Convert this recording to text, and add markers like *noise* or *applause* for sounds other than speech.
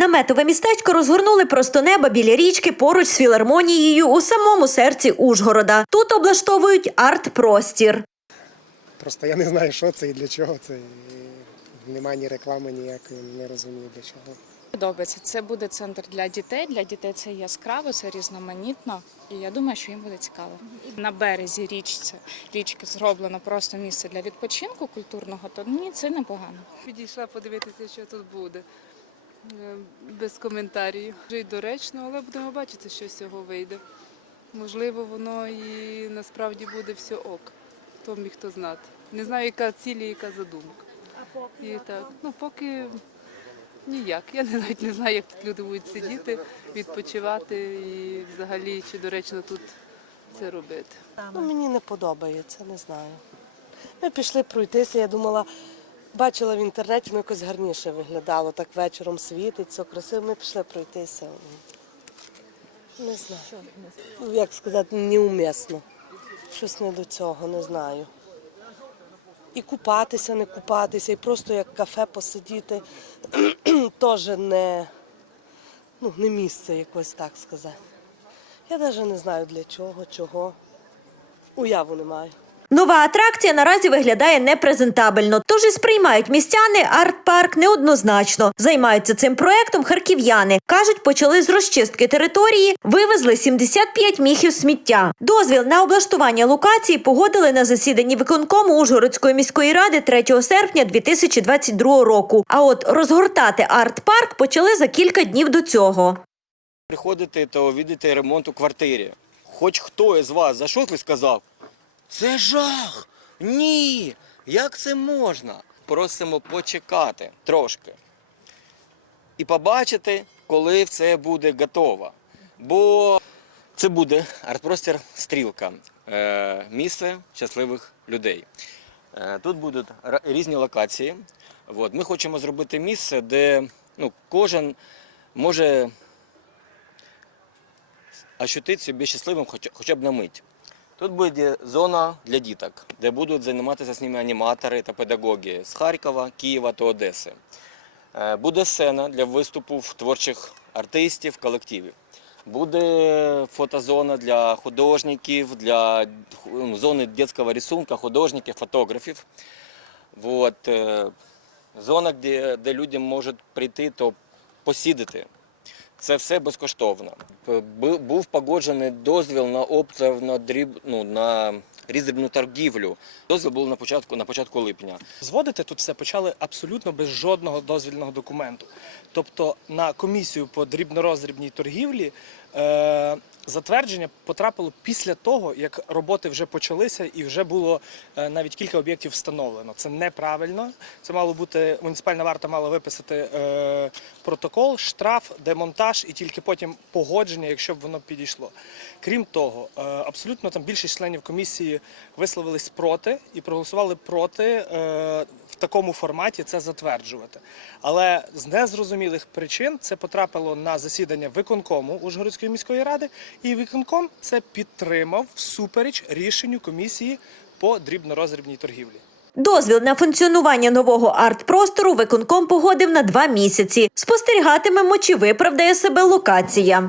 Наметове містечко розгорнули просто неба біля річки поруч з філармонією у самому серці Ужгорода. Тут облаштовують арт-простір. Просто я не знаю, що це і для чого це. І Немає ні реклами ніякої, не розумію для чого. Подобається. Це буде центр для дітей. Для дітей це яскраво, це різноманітно. І я думаю, що їм буде цікаво. На березі річці річки зроблено просто місце для відпочинку культурного, то мені це непогано. Підійшла подивитися, що тут буде. Е, Без коментарів. Вже й доречно, але будемо бачити, що з цього вийде. Можливо, воно і насправді буде все ок. Хто міг хто знати. Не знаю, яка ціль і яка задумка. І так, ну поки ніяк. Я навіть не знаю, як тут люди будуть сидіти, відпочивати і взагалі чи доречно тут це робити. Ну, мені не подобається, не знаю. Ми пішли пройтися, я думала, бачила в інтернеті, ну якось гарніше виглядало. Так вечором світить, все красиво. Ми пішли пройтися. Не знаю. Ну, Як сказати, неумісно. Щось не до цього, не знаю. І купатися, не купатися, і просто як кафе посидіти *clears throat* теж не, ну, не місце якось так сказати. Я навіть не знаю для чого, чого. Уяву не маю. Нова атракція наразі виглядає непрезентабельно, тож і сприймають містяни арт-парк неоднозначно. Займаються цим проектом харків'яни. Кажуть, почали з розчистки території, вивезли 75 міхів сміття. Дозвіл на облаштування локації погодили на засіданні виконкому Ужгородської міської ради 3 серпня 2022 року. А от розгортати арт-парк почали за кілька днів до цього. приходите, то відете ремонт у квартирі. Хоч хто із вас зайшов і сказав, це жах! Ні! Як це можна? Просимо почекати трошки. І побачити, коли все буде готово. Бо це буде арт-простір стрілка, е, місце щасливих людей. Е, Тут будуть різні локації. От. Ми хочемо зробити місце, де ну, кожен може ощутити себе щасливим хоч- хоча б на мить. Тут буде зона для діток, де будуть займатися з ними аніматори та педагоги з Харкова, Києва та Одеси. Е, Буде сцена для виступу творчих артистів, колективів. Буде фотозона для художників, для ну, зони дитячого рисунка, художників, фотографів. Вот. е, Зона, де, де люди можуть прийти то посідати. Це все безкоштовно. Бу- Був погоджений дозвіл на оптов на дріб, ну, на різдрібну торгівлю. Дозвіл був на початку, на початку липня. Зводити тут все почали абсолютно без жодного дозвільного документу. Тобто на комісію по дрібнороздрібній торгівлі затвердження потрапило після того, як роботи вже почалися і вже було е, навіть кілька об'єктів встановлено. Це неправильно. Це мало бути муніципальна варта мала виписати е, протокол, штраф, демонтаж і тільки потім погодження, якщо б воно підійшло. Крім того, е, абсолютно там більшість членів комісії висловились проти і проголосували проти е, в такому форматі це затверджувати. Але з незрозумілих причин це потрапило на засідання виконкому Ужгородської міської ради, і виконком це підтримав всупереч рішенню комісії по дрібнорозрібній торгівлі. Дозвіл на функціонування нового арт-простору виконком погодив на два місяці. Спостерігатимемо, чи виправдає себе локація.